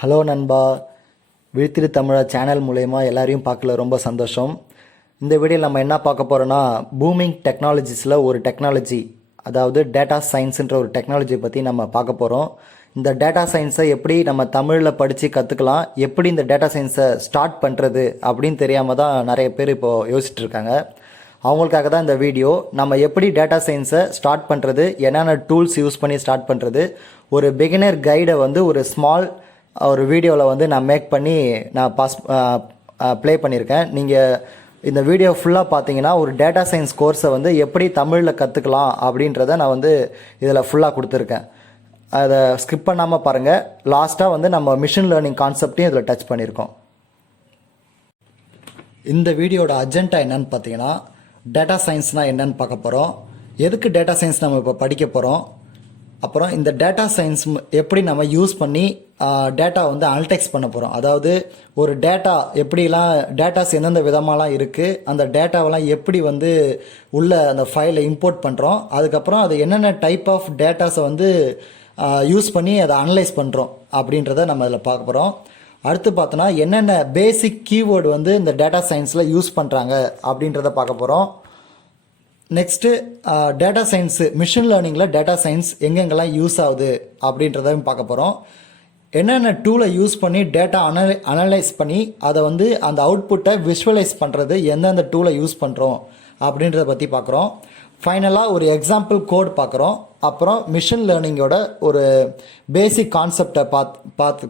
Hello நண்பா, விழித்திரு தமிழா channel மூலயமா எல்லாரையும் பார்க்கல ரொம்ப சந்தோஷம். இந்த வீடியோவில் நம்ம என்ன பார்க்க போகிறோன்னா, பூமிங் டெக்னாலஜிஸில் ஒரு டெக்னாலஜி, அதாவது டேட்டா சயின்ஸுன்ற ஒரு டெக்னாலஜியை பற்றி நம்ம பார்க்க போகிறோம். இந்த டேட்டா சயின்ஸை எப்படி நம்ம தமிழில் படித்து கற்றுக்கலாம், எப்படி இந்த டேட்டா சயின்ஸை ஸ்டார்ட் பண்ணுறது அப்படின்னு தெரியாமல் தான் நிறைய பேர் இப்போது யோசிச்சுட்டு இருக்காங்க. அவங்களுக்காக தான் இந்த வீடியோ. நம்ம எப்படி டேட்டா சயின்ஸை ஸ்டார்ட் பண்ணுறது, என்னென்ன டூல்ஸ் யூஸ் பண்ணி ஸ்டார்ட் பண்ணுறது, ஒரு பிகினர் கைடை வந்து ஒரு ஸ்மால் ஒரு வீடியோவில் வந்து நான் மேக் பண்ணி நான் ப்ளே பண்ணியிருக்கேன். நீங்கள் இந்த வீடியோ ஃபுல்லாக பார்த்தீங்கன்னா ஒரு டேட்டா சயின்ஸ் கோர்ஸை வந்து எப்படி தமிழில் கற்றுக்கலாம் அப்படின்றத நான் வந்து இதில் ஃபுல்லாக கொடுத்துருக்கேன். அதை ஸ்கிப் பண்ணாமல் பாருங்கள். லாஸ்ட்டாக வந்து நம்ம மிஷின் லேர்னிங் கான்செப்டையும் இதில் டச் பண்ணியிருக்கோம். இந்த வீடியோட அஜெண்டா என்னன்னு பார்த்தீங்கன்னா, டேட்டா சயின்ஸ்னால் என்னன்னு பார்க்க போகிறோம், எதுக்கு டேட்டா சயின்ஸ் நம்ம இப்போ படிக்க போகிறோம், அப்புறம் இந்த டேட்டா சயின்ஸ் எப்படி நம்ம யூஸ் பண்ணி டேட்டா வந்து அனலிட்டிக்ஸ் பண்ண போகிறோம். அதாவது ஒரு டேட்டா எப்படிலாம் டேட்டாஸ் எந்தெந்த விதமாலாம் இருக்குது, அந்த டேட்டாவெல்லாம் எப்படி வந்து உள்ள அந்த ஃபைலை இம்போர்ட் பண்ணுறோம், அதுக்கப்புறம் அது என்னென்ன டைப் ஆஃப் டேட்டாஸை வந்து யூஸ் பண்ணி அதை அனலைஸ் பண்ணுறோம் அப்படின்றத நம்ம அதில் பார்க்க போகிறோம். அடுத்து பார்த்தோன்னா என்னென்ன பேசிக் கீவேர்டு வந்து இந்த டேட்டா சயின்ஸில் யூஸ் பண்ணுறாங்க அப்படின்றத பார்க்க போகிறோம். நெக்ஸ்ட்டு டேட்டா சயின்ஸு, மிஷின் லேர்னிங்கில் டேட்டா சயின்ஸ் எங்கெங்கெல்லாம் யூஸ் ஆகுது அப்படின்றதையும் பார்க்க போகிறோம். என்னென்ன டூலை யூஸ் பண்ணி டேட்டா அனலைஸ் பண்ணி அதை வந்து அந்த அவுட்புட்டை விஷுவலைஸ் பண்ணுறது எந்தெந்த டூலை யூஸ் பண்ணுறோம் அப்படின்றத பற்றி பார்க்குறோம். ஃபைனலாக ஒரு எக்ஸாம்பிள் கோட் பார்க்குறோம். அப்புறம் மிஷின் லேர்னிங்கோட ஒரு பேசிக் கான்செப்டை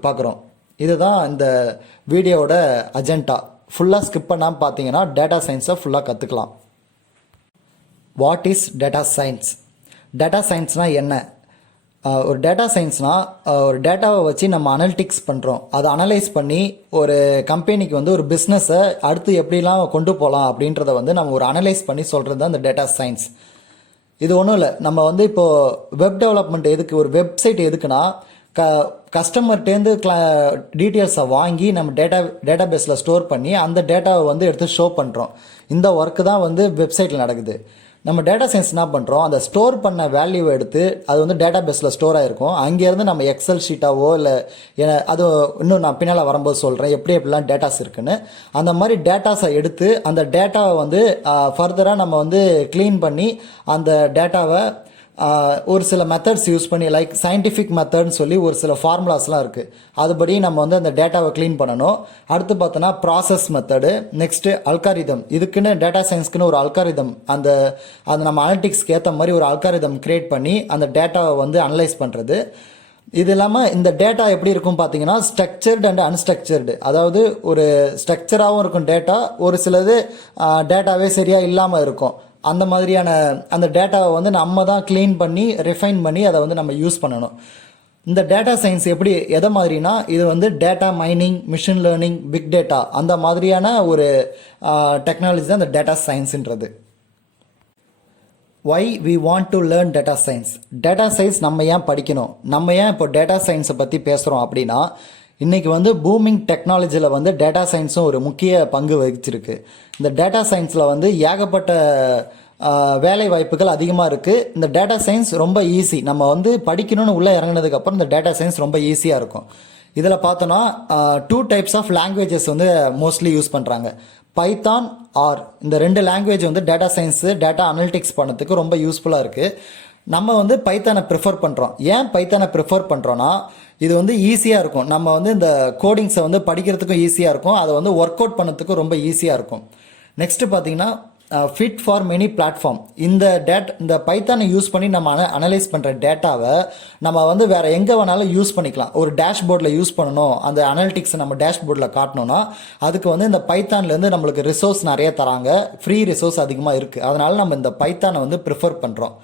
பார்க்குறோம். இதுதான் இந்த வீடியோவோட அஜெண்டா. ஃபுல்லாக ஸ்கிப் பண்ணாமல் பார்த்தீங்கன்னா டேட்டா சயின்ஸை ஃபுல்லாக கற்றுக்கலாம். What is data science? Data சயின்ஸ்னால் என்ன? ஒரு டேட்டா சயின்ஸ்னால் ஒரு டேட்டாவை வச்சு நம்ம அனலிட்டிக்ஸ் பண்ணுறோம். அதை அனலைஸ் பண்ணி ஒரு கம்பெனிக்கு வந்து ஒரு பிஸ்னஸை அடுத்து எப்படிலாம் கொண்டு போகலாம் அப்படின்றத வந்து நம்ம ஒரு அனலைஸ் பண்ணி சொல்கிறது தான் இந்த டேட்டா சயின்ஸ். இது ஒன்றும் இல்லை, நம்ம வந்து இப்போது வெப் டெவலப்மெண்ட் எதுக்கு, ஒரு வெப்சைட் எதுக்குன்னா கஸ்டமர்கிட்டேருந்து டீட்டெயில்ஸை வாங்கி நம்ம டேட்டா பேஸில் ஸ்டோர் பண்ணி அந்த டேட்டாவை வந்து எடுத்து ஷோ பண்ணுறோம். இந்த ஒர்க்கு தான் வந்து வெப்சைட்டில் நடக்குது. நம்ம டேட்டா சயின்ஸ் என்ன பண்ணுறோம், அந்த ஸ்டோர் பண்ண வேல்யூவை எடுத்து அது வந்து டேட்டா பேஸில் ஸ்டோர் ஆகிருக்கும். அங்கேருந்து நம்ம எக்ஸல் ஷீட்டாவோ இல்லை அது இன்னும் நான் பின்னால் வரும்போது சொல்கிறேன் எப்படிலாம் டேட்டாஸ் இருக்குன்னு. அந்த மாதிரி டேட்டாஸை எடுத்து அந்த டேட்டாவை வந்து ஃபர்தராக நம்ம வந்து க்ளீன் பண்ணி அந்த டேட்டாவை ஒரு சில மெத்தட்ஸ் யூஸ் பண்ணி, லைக் சயின்டிஃபிக் மெத்தட்னு சொல்லி ஒரு சில ஃபார்முலாஸ்லாம் இருக்குது, அதுபடி நம்ம வந்து அந்த டேட்டாவை க்ளீன் பண்ணணும். அடுத்து பார்த்தோன்னா ப்ராசஸ் மெத்தடு, நெக்ஸ்ட்டு அல்காரிதம். இதுக்குன்னு டேட்டா சயின்ஸ்க்குன்னு ஒரு அல்காரிதம், அந்த நம்ம அனலிட்டிக்ஸ்க்கு ஏற்ற மாதிரி ஒரு அல்காரிதம் கிரியேட் பண்ணி அந்த டேட்டாவை வந்து அனலைஸ் பண்ணுறது. இது இல்லாமல் இந்த டேட்டா எப்படி இருக்கும் பார்த்தீங்கன்னா, ஸ்ட்ரக்சர்டு அண்ட் அன்ஸ்ட்ரக்சர்டு. அதாவது ஒரு ஸ்ட்ரக்சராகவும் இருக்கும் டேட்டா, ஒரு சிலது டேட்டாவே சரியாக இல்லாமல் இருக்கும். அந்த மாதிரியான அந்த டேட்டாவை வந்து நம்ம தான் க்ளீன் பண்ணி ரிஃபைன் பண்ணி அதை வந்து நம்ம யூஸ் பண்ணணும். இந்த டேட்டா சயின்ஸ் எப்படி எதை மாதிரினா, இது வந்து data mining, machine learning, big data அந்த மாதிரியான ஒரு டெக்னாலஜி தான் இந்த டேட்டா சயின்ஸுன்றது. Why we want to learn data science? Data science நம்ம ஏன் படிக்கணும், நம்ம ஏன் இப்போ டேட்டா சயின்ஸை பற்றி பேசுகிறோம் அப்படின்னா, இன்றைக்கி வந்து பூமிங் டெக்னாலஜியில் வந்து டேட்டா சயின்ஸும் ஒரு முக்கிய பங்கு வகிச்சிருக்கு. இந்த டேட்டா சயின்ஸில் வந்து ஏகப்பட்ட வேலை வாய்ப்புகள் அதிகமாக இருக்குது. இந்த டேட்டா சயின்ஸ் ரொம்ப ஈஸி, நம்ம வந்து படிக்கணும்னு உள்ளே இறங்கினதுக்கப்புறம் இந்த டேட்டா சயின்ஸ் ரொம்ப ஈஸியாக இருக்கும். இதில் பார்த்தோன்னா 2 டைப்ஸ் ஆஃப் லாங்குவேஜஸ் வந்து மோஸ்ட்லி யூஸ் பண்ணுறாங்க. பைத்தான் ஆர், இந்த 2 லாங்குவேஜ் வந்து டேட்டா சயின்ஸு டேட்டா அனலிட்டிக்ஸ் பண்ணதுக்கு ரொம்ப யூஸ்ஃபுல்லாக இருக்குது. நம்ம வந்து பைத்தானை ப்ரிஃபர் பண்ணுறோம். ஏன் பைத்தானை ப்ரிஃபர் பண்ணுறோன்னா, இது வந்து ஈஸியாக இருக்கும். நம்ம வந்து இந்த கோடிங்ஸை வந்து படிக்கிறதுக்கும் ஈஸியாக இருக்கும், அதை வந்து ஒர்க் அவுட் பண்ணதுக்கும் ரொம்ப ஈஸியாக இருக்கும். நெக்ஸ்ட்டு பார்த்தீங்கன்னா ஃபிட் ஃபார் மெனி பிளாட்ஃபார்ம். இந்த பைத்தானை யூஸ் பண்ணி நம்ம அனலைஸ் பண்ணுற டேட்டாவை நம்ம வந்து வேறு எங்கே வேணாலும் யூஸ் பண்ணிக்கலாம். ஒரு டேஷ்போர்டில் யூஸ் பண்ணணும், அந்த அனலிட்டிக்ஸை நம்ம டேஷ்போர்டில் காட்டணும்னா அதுக்கு வந்து இந்த பைத்தான்லேருந்து நம்மளுக்கு ரிசோர்ஸ் நிறைய தராங்க, ஃப்ரீ ரிசோர்ஸ் அதிகமாக இருக்குது. அதனால் நம்ம இந்த பைத்தானை வந்து ப்ரிஃபர் பண்ணுறோம்.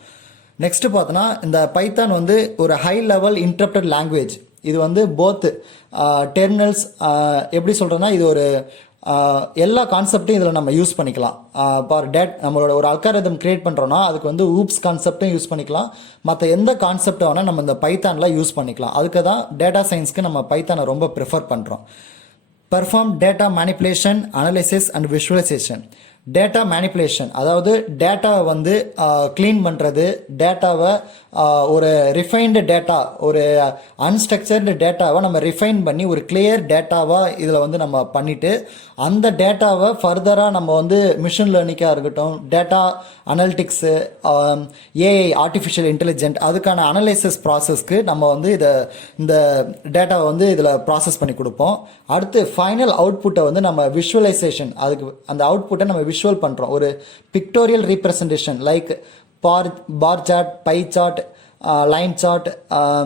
நெக்ஸ்ட்டு பார்த்தோன்னா இந்த பைத்தான் வந்து ஒரு ஹை லெவல் இன்டர்ப்டட் லாங்குவேஜ். இது வந்து போத் டெர்மினல்ஸ், எப்படி சொல்கிறேன்னா, இது ஒரு எல்லா கான்செப்டையும் இதில் நம்ம யூஸ் பண்ணிக்கலாம். நம்மளோட ஒரு அல்காரிதம் கிரியேட் பண்ணுறோன்னா அதுக்கு வந்து ஊப்ஸ் கான்செப்டும் யூஸ் பண்ணிக்கலாம், மற்ற எந்த கான்செப்டை வேணால் நம்ம இந்த பைத்தானில் யூஸ் பண்ணிக்கலாம். அதுக்கு தான் டேட்டா சயின்ஸ்க்கு நம்ம பைத்தானை ரொம்ப ப்ரிஃபர் பண்ணுறோம். Perform data manipulation, analysis and visualization. Data manipulation, அதாவது டேட்டாவை வந்து க்ளீன் பண்ணுறது, டேட்டாவை ஒரு ரிஃபைன்டு டேட்டா, ஒரு அன்ஸ்ட்ரக்சர்டு டேட்டாவை நம்ம ரிஃபைன் பண்ணி ஒரு கிளியர் டேட்டாவாக இதில் வந்து நம்ம பண்ணிவிட்டு அந்த டேட்டாவை ஃபர்தராக நம்ம வந்து மிஷின் லேர்னிங்காக இருக்கட்டும், data analytics, AI artificial intelligent அதுக்கான அனலைசிஸ் ப்ராசஸ்க்கு நம்ம வந்து இந்த டேட்டாவை வந்து இதில் ப்ராசஸ் பண்ணி கொடுப்போம். அடுத்து ஃபைனல் அவுட்புட்டை வந்து நம்ம விஷுவலைசேஷன், அதுக்கு அந்த அவுட்புட்டை நம்ம விஷுவல் பண்ணுறோம். ஒரு pictorial representation like bar chart, pie chart, line chart,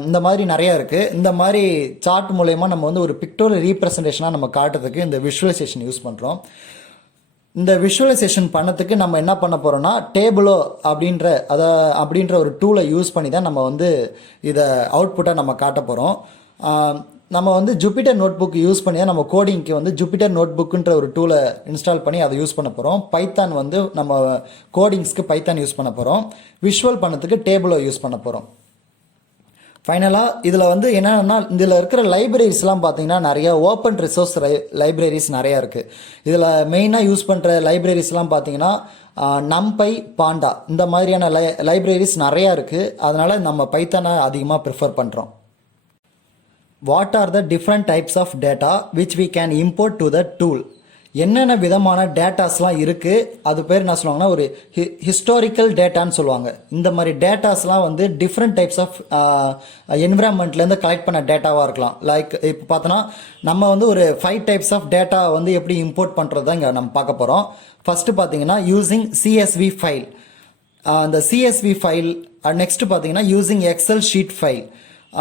இந்த மாதிரி நிறையா இருக்குது. இந்த மாதிரி சார்ட் மூலயமா நம்ம வந்து ஒரு பிக்டோரியல் ரீப்ரசன்டேஷனாக நம்ம காட்டுறதுக்கு இந்த விஷுவலைசேஷன் யூஸ் பண்ணுறோம். இந்த விஷுவலைசேஷன் பண்ணதுக்கு நம்ம என்ன பண்ண போகிறோம்னா டேபிளோ அப்படின்ற ஒரு டூலை யூஸ் பண்ணி தான் நம்ம வந்து இதை அவுட்புட்டாக நம்ம காட்ட போகிறோம். நம்ம வந்து ஜூபிட்டர் நோட்புக் யூஸ் பண்ணி தான் நம்ம கோடிங்க்கு வந்து ஜூபிட்டர் நோட்புக்குன்ற ஒரு டூலை இன்ஸ்டால் பண்ணி அதை யூஸ் பண்ண போகிறோம். பைத்தான் வந்து நம்ம கோடிங்ஸ்க்கு பைத்தான் யூஸ் பண்ண போகிறோம். விஷுவல் பண்ணதுக்கு டேபிளோ யூஸ் பண்ண போகிறோம். ஃபைனலாக இதில் வந்து என்னென்னா இதில் இருக்கிற லைப்ரரிஸ்லாம் பார்த்தீங்கன்னா நிறைய ஓப்பன் ரிசோர்ஸ் லைப்ரரிஸ் நிறையா இருக்குது. இதில் மெயினாக யூஸ் பண்ணுற லைப்ரரிஸ்லாம் பார்த்தீங்கன்னா நம்பை, பாண்டா இந்த மாதிரியான லைப்ரரிஸ் நிறையா இருக்குது. அதனால் நம்ம பைத்தானை அதிகமாக ப்ரிஃபர் பண்ணுறோம். What are the different types of data which we can import to the tool? என்னென்ன விதமான டேட்டாஸ்லாம் இருக்குது, அது பேர் என்ன சொல்லுவாங்கன்னா ஒரு ஹிஸ்டாரிக்கல் டேட்டான்னு சொல்லுவாங்க. இந்த மாதிரி டேட்டாஸ்லாம் வந்து டிஃப்ரெண்ட் டைப்ஸ் ஆஃப் என்விரான்மெண்ட்லேருந்து கலெக்ட் பண்ண டேட்டாவாக இருக்கலாம். லைக் இப்போ பார்த்தோன்னா நம்ம வந்து ஒரு 5 டைப்ஸ் ஆஃப் டேட்டா வந்து எப்படி இம்போர்ட் பண்ணுறது தான் இங்கே நம்ம பார்க்க போகிறோம். ஃபஸ்ட்டு பார்த்தீங்கன்னா யூஸிங் சிஎஸ்வி ஃபைல், அந்த சிஎஸ்வி ஃபைல். நெக்ஸ்ட்டு பார்த்தீங்கன்னா யூஸிங் எக்ஸல் ஷீட் ஃபைல்.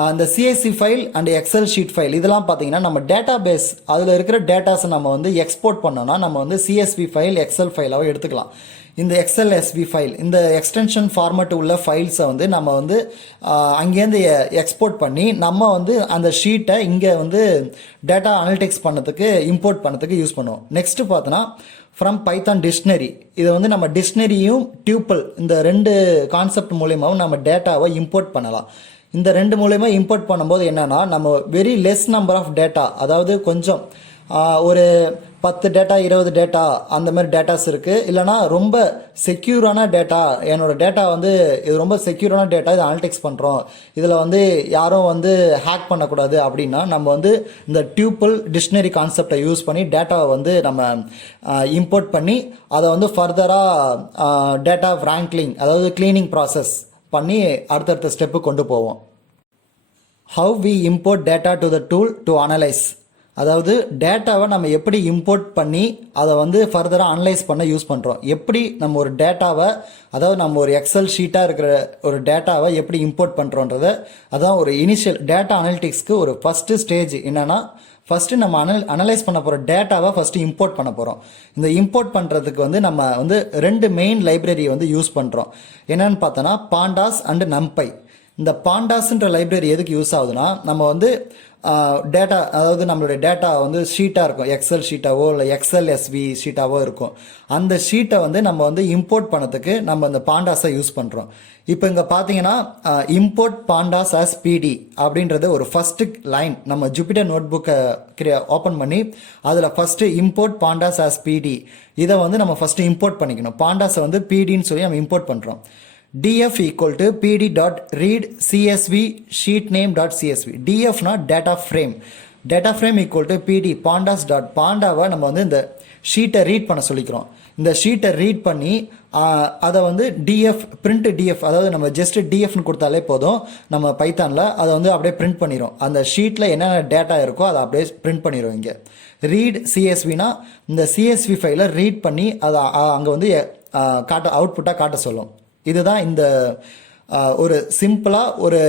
அந்த CSV file and Excel sheet file இதெல்லாம் பார்த்தீங்கன்னா நம்ம டேட்டா பேஸ் அதில் இருக்கிற டேட்டாஸை நம்ம வந்து எக்ஸ்போர்ட் பண்ணோம்னா நம்ம வந்து சிஎஸ்வி ஃபைல், எக்ஸல் ஃபைலாக எடுத்துக்கலாம். இந்த எக்ஸ்எல்எஸ்வி ஃபைல், இந்த எக்ஸ்டென்ஷன் ஃபார்மேட் உள்ள ஃபைல்ஸை வந்து நம்ம வந்து அங்கேருந்து எக்ஸ்போர்ட் பண்ணி நம்ம வந்து அந்த ஷீட்டை இங்கே வந்து டேட்டா அனலிட்டிக்ஸ் பண்ணதுக்கு இம்போர்ட் பண்ணதுக்கு யூஸ் பண்ணுவோம். நெக்ஸ்ட்டு பார்த்தோன்னா ஃப்ரம் பைத்தான் டிக்ஷனரி, இதை வந்து நம்ம டிக்ஷனரியும் டியூப்பிள் இந்த 2 கான்செப்ட் மூலியமாகவும் நம்ம டேட்டாவை இம்போர்ட் பண்ணலாம். இந்த 2 மூலயமா இம்போர்ட் பண்ணும்போது என்னன்னா நம்ம very less number of data, அதாவது கொஞ்சம் ஒரு 10 டேட்டா 20 டேட்டா அந்த மாதிரி டேட்டாஸ் இருக்குது. இல்லைனா ரொம்ப செக்யூரான டேட்டா, என்னோட டேட்டா வந்து இது ரொம்ப செக்யூரான டேட்டா, இது அனலிட்டிக்ஸ் பண்ணுறோம், இதில் வந்து யாரும் வந்து ஹேக் பண்ணக்கூடாது அப்படின்னா நம்ம வந்து இந்த டியூப்பிள் டிக்ஷனரி கான்செப்டை யூஸ் பண்ணி டேட்டாவை வந்து நம்ம இம்போர்ட் பண்ணி அதை வந்து ஃபர்தராக டேட்டா ரேங்க்லிங், அதாவது கிளீனிங் ப்ராசஸ் பண்ணி அடுத்தடுத்த ஸ்டெப்பு கொண்டு போவோம். How we import data to the tool to analyse, அதாவது டேட்டாவை நம்ம எப்படி இம்போர்ட் பண்ணி அதை வந்து ஃபர்தராக அனலைஸ் பண்ண யூஸ் பண்ணுறோம். எப்படி நம்ம ஒரு டேட்டாவை, அதாவது நம்ம ஒரு எக்ஸல் ஷீட்டாக இருக்கிற ஒரு டேட்டாவை எப்படி இம்போர்ட் பண்ணுறோன்றத, அதான் ஒரு இனிஷியல் டேட்டா அனலிட்டிக்ஸ்க்கு ஒரு ஃபஸ்ட்டு ஸ்டேஜ் என்னென்னா ஃபஸ்ட்டு நம்ம அனலைஸ் பண்ண போகிற டேட்டாவை ஃபஸ்ட்டு இம்போர்ட் பண்ண போகிறோம். இந்த இம்போர்ட் பண்ணுறதுக்கு வந்து நம்ம வந்து 2 மெயின் லைப்ரரியை வந்து யூஸ் பண்ணுறோம். என்னென்னு பார்த்தோன்னா பாண்டாஸ் அண்டு நம்பை. இந்த பாண்டாஸ்ன்ற லைப்ரரி எதுக்கு யூஸ் ஆகுதுன்னா நம்ம வந்து டேட்டா, அதாவது நம்மளுடைய டேட்டா வந்து ஷீட்டாக இருக்கும், எக்ஸல் ஷீட்டாவோ இல்லை எக்ஸ்எல்எஸ்வி ஷீட்டாவோ இருக்கும். அந்த ஷீட்டை வந்து நம்ம வந்து இம்போர்ட் பண்ணதுக்கு நம்ம அந்த பாண்டாஸை யூஸ் பண்ணுறோம். இப்போ இங்கே பார்த்தீங்கன்னா இம்போர்ட் பாண்டாஸ் ஆஸ் பிடி அப்படின்றது ஒரு ஃபஸ்ட்டு லைன். நம்ம ஜூபிட்டர் நோட்புக்கை ஓப்பன் பண்ணி அதில் ஃபஸ்ட்டு இம்போர்ட் பாண்டாஸ் ஆஸ் பிடி, இதை வந்து நம்ம ஃபஸ்ட்டு இம்போர்ட் பண்ணிக்கணும். பாண்டாஸை வந்து பிடின்னு சொல்லி நம்ம இம்போர்ட் பண்ணுறோம். df equal to pd.read csv sheet name.csv. df னா data frame. data frame equal to pd pandas.pandaவை நம்ம வந்து இந்த ஷீட்டை ரீட் பண்ண சொல்லிக்கிறோம். இந்த ஷீட்டை ரீட் பண்ணி அதை வந்து df print df, அதாவது நம்ம ஜஸ்ட் dfன்னு கொடுத்தாலே போதும், நம்ம பைத்தானில் அதை வந்து அப்படியே பிரிண்ட் பண்ணிடும். அந்த ஷீட்டில் என்னென்ன டேட்டா இருக்கோ அதை அப்படியே பிரிண்ட் பண்ணிடும். இங்கே ரீட் சிஎஸ்வினா இந்த சிஎஸ்வி ஃபைலை ரீட் பண்ணி அதை அங்கே வந்து அவுட்புட்டாக காட்ட சொல்லும். இதுதான் இந்த ஒரு சிம்பிளாக ஒரு